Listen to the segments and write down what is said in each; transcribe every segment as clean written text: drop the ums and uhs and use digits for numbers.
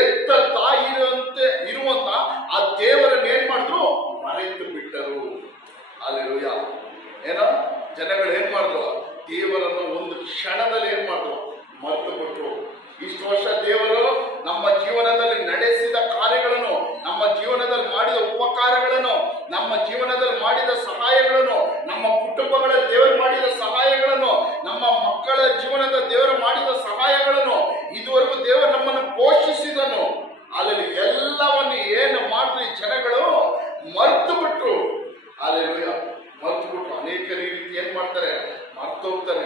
ಎತ್ತ ತಾಯಿರಂತೆ ಇರುವಂತ ಆ ದೇವರನ್ನ ಏನ್ ಮಾಡಿದ್ರು? ಮರೆತು ಬಿಟ್ಟರು. ಅಲ್ಲೆಲೂಯ. ಏನೋ ಜನಗಳು ಏನ್ ಮಾಡಿದ್ರು? ದೇವರನ್ನು ಒಂದು ಕ್ಷಣದಲ್ಲಿ ಏನ್ ಮಾಡಿದ್ರು? ಮರೆತು ಬಿಟ್ರು. ಇಷ್ಟು ವರ್ಷ ದೇವರು ನಮ್ಮ ಜೀವನದಲ್ಲಿ ನಡೆಸಿದ ಕಾರ್ಯಗಳನ್ನು, ನಮ್ಮ ಜೀವನದಲ್ಲಿ ಮಾಡಿದ ಉಪಕಾರಗಳನ್ನು, ನಮ್ಮ ಜೀವನದಲ್ಲಿ ಮಾಡಿದ ಸಹಾಯಗಳನ್ನು, ನಮ್ಮ ಕುಟುಂಬಗಳಲ್ಲಿ ದೇವರು ಮಾಡಿದ ಸಹಾಯಗಳನ್ನು, ನಮ್ಮ ಮಕ್ಕಳ ಜೀವನದ ದೇವರು ಮಾಡಿದ ಸಹಾಯಗಳನ್ನು, ಇದುವರೆಗೂ ದೇವರು ನಮ್ಮನ್ನು ಪೋಷಿಸಿದನು. ಅಲ್ಲಿ ಎಲ್ಲವನ್ನು ಏನು ಮಾಡಿದ್ರು ಈ ಜನಗಳು ಮರೆತು ಬಿಟ್ರು. ಅಲ್ಲೆಲೂಯ. ಮರೆತು ಬಿಟ್ರು. ಅನೇಕ ರೀತಿ ಏನ್ ಮಾಡ್ತಾರೆ? ಮರ್ತು ಹೋಗ್ತಾರೆ.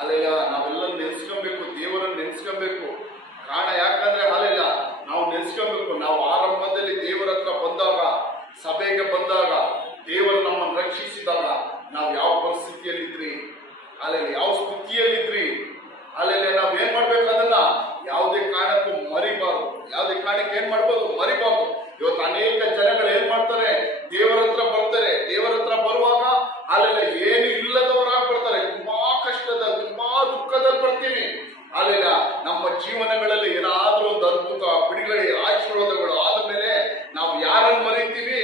ಅಲ್ಲೆಲ್ಲ ನಾವೆಲ್ಲ ನೆನೆಸ್ಕೊಬೇಕು, ದೇವರನ್ನು ನೆನೆಸ್ಕೊಬೇಕು. ಕಾರಣ ಯಾಕಂದ್ರೆ ಅಲ್ಲೆಲ್ಲ ನಾವು ನೆನೆಸ್ಕೊಬೇಕು. ನಾವು ಆರಂಭದಲ್ಲಿ ದೇವರ ಹತ್ರ ಬಂದಾಗ, ಸಭೆಗೆ ಬಂದಾಗ, ದೇವರು ನಮ್ಮನ್ನು ರಕ್ಷಿಸಿದಾಗ ನಾವು ಯಾವ ಪರಿಸ್ಥಿತಿಯಲ್ಲಿದ್ರಿ, ಅಲ್ಲೆಲ್ಲ ಯಾವ ಸ್ಥಿತಿಯಲ್ಲಿದ್ರಿ, ಅಲ್ಲೆಲ್ಲ ನಾವ್ ಏನ್ ಮಾಡ್ಬೇಕು? ಅದನ್ನ ಯಾವುದೇ ಕಾರಣಕ್ಕೂ ಮರಿಬಾರ್ದು. ಯಾವುದೇ ಕಾರಣಕ್ಕೆ ಏನ್ ಮಾಡ್ಬೋದು? ಮರಿಬಾರ್ದು. ಇವತ್ತು ಅನೇಕ ಜನಗಳು ಏನ್ ಮಾಡ್ತಾರೆ? ದೇವರ ಹತ್ರ ಬರ್ತಾರೆ. ದೇವರ ಹತ್ರ ಬರುವಾಗ ಅಲ್ಲೆಲ್ಲ ಏನು ಇಲ್ಲದವರಾಗಿ ಬರ್ತಾರೆ. ತುಂಬಾ ಕಷ್ಟದಲ್ಲಿ, ತುಂಬಾ ದುಃಖದಲ್ಲಿ ಬರ್ತೀವಿ. ಅಲ್ಲೆಲ್ಲ ನಮ್ಮ ಜೀವನಗಳಲ್ಲಿ ಏನಾದ್ರೂ ಒಂದು ಅದ್ಭುತ ಬಿಡುಗಡೆ ಆಶೀರ್ವಾದಗಳು ಆದ್ಮೇಲೆ ನಾವು ಯಾರನ್ನು ಮರಿತೀವಿ?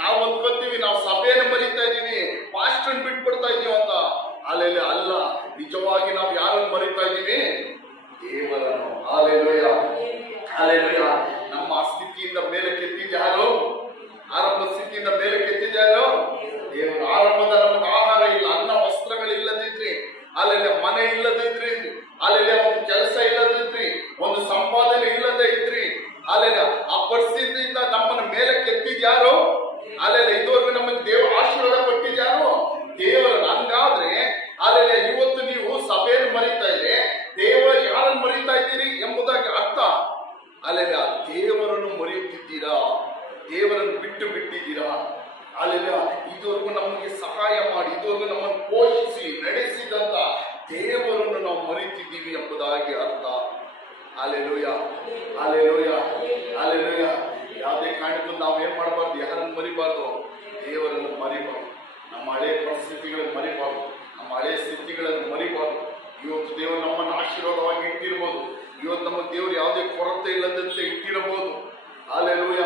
ನಾವು ಅಂದ್ಕೊತೀವಿ ನಾವು ಸಭೆಯನ್ನು ಮರಿತಾ ಇದೀವಿ, ಪಾಸ್ಟರ್ ಬಿಟ್ಬಿಡ್ತಾ ಇದೀವಿ ಅಂತ. ಅಲ್ಲೆಲ್ಲ ಅಲ್ಲ, ನಿಜವಾಗಿ ನಾವು ಯಾರನ್ನು ಮರಿತಾ ಇದೀವಿ? ದೇವರನ್ನು. Hallelujah, hallelujah. ನಮ್ಮ ಸ್ಥಿತಿಯಿಂದ ಮೇಲೆ ಕೆತ್ತಿದ್ಯಾರು? ಆರಂಭ ಸ್ಥಿತಿಯಿಂದ ಮೇಲೆ ಕೆತ್ತಿದ್ಯಾರು? ದೇವರು. ಆರಂಭದ ನಮಗೆ ಆಹಾರ ಇಲ್ಲ, ಅನ್ನ ವಸ್ತ್ರಗಳಿಲ್ಲದಿದ್ರಿ, ಅಲ್ಲೆಲ್ಲ ಮನೆ ಇಲ್ಲದಿದ್ರಿ, ಅಲ್ಲೆಲ್ಲ ಒಂದು ಕೆಲಸ ಇಲ್ಲದಿದ್ರಿ, ಒಂದು ಸಂಪಾದನೆ ಇಲ್ಲದೆ ಇದ್ರಿ, ಅಲ್ಲೆಲ್ಲ ಆ ಪರಿಸ್ಥಿತಿಯಿಂದ ನಮ್ಮನ್ನ ಮೇಲೆ ಕೆತ್ತಿದ್ಯಾರು? ಅಲ್ಲೆಲ್ಲ ಇದುವರೆಗೂ ನಮಗೆ ದೇವರು ಆಶೀರ್ವಾದ ಕೊಟ್ಟಿದ್ಯಾರು? ದೇವರು. ಹಂಗಾದ್ರೆ ಅಲ್ಲೆಲ್ಲ ಇವತ್ತು ನೀವು ಸಭೆಯನ್ನು ಮರಿತಾ ಇದ್ರೆ ದೇವರು ಯಾರನ್ನು ಮರಿತಾ ಇದ್ದೀರಿ ಎಂಬುದಾಗಿ ಅರ್ಥ. ಅಲ್ಲೆಲ್ಲ ದೇವರನ್ನು ಮರೆಯುತ್ತಿದ್ದೀರಾ, ದೇವರನ್ನು ಬಿಟ್ಟು ಬಿಟ್ಟಿದ್ದೀರಾ. ಅಲ್ಲೆಲ್ಲ ಇದುವರೆಗೂ ನಮಗೆ ಸಹಾಯ ಮಾಡಿ, ಇದುವರೆಗೂ ನಮ್ಮನ್ನು ಪೋಷಿಸಿ ನಡೆಸಿದಂತ ದೇವರನ್ನು ನಾವು ಮರೆತಿದ್ದೀವಿ ಎಂಬುದಾಗಿ ಅರ್ಥ. Alleluia, alleluia, alleluia. ಯಾವುದೇ ಕಾರಣಕ್ಕೂ ನಾವು ಏನ್ ಮಾಡಬಾರ್ದು? ಯಾರನ್ನು ಮರಿಬಾರ್ದು? ದೇವರನ್ನು ಮರಿಬಾರ್ದು. ನಮ್ಮ ಹಳೆ ಪರಿಸ್ಥಿತಿಗಳನ್ನು ಮರಿಬಾರ್ದು, ನಮ್ಮ ಹಳೆ ಸ್ಥಿತಿಗಳನ್ನು ಮರಿಬಾರ್ದು. ಇವತ್ತು ದೇವರು ನಮ್ಮನ್ನು ಆಶೀರ್ವಾದವಾಗಿ ಇಟ್ಟಿರ್ಬೋದು, ಇವತ್ತು ನಮ್ಮ ದೇವರು ಯಾವುದೇ ಕೊರತೆ ಇಲ್ಲದಂತೆ ಇಟ್ಟಿರಬಹುದು. ಅಲ್ಲೆಲೂಯ.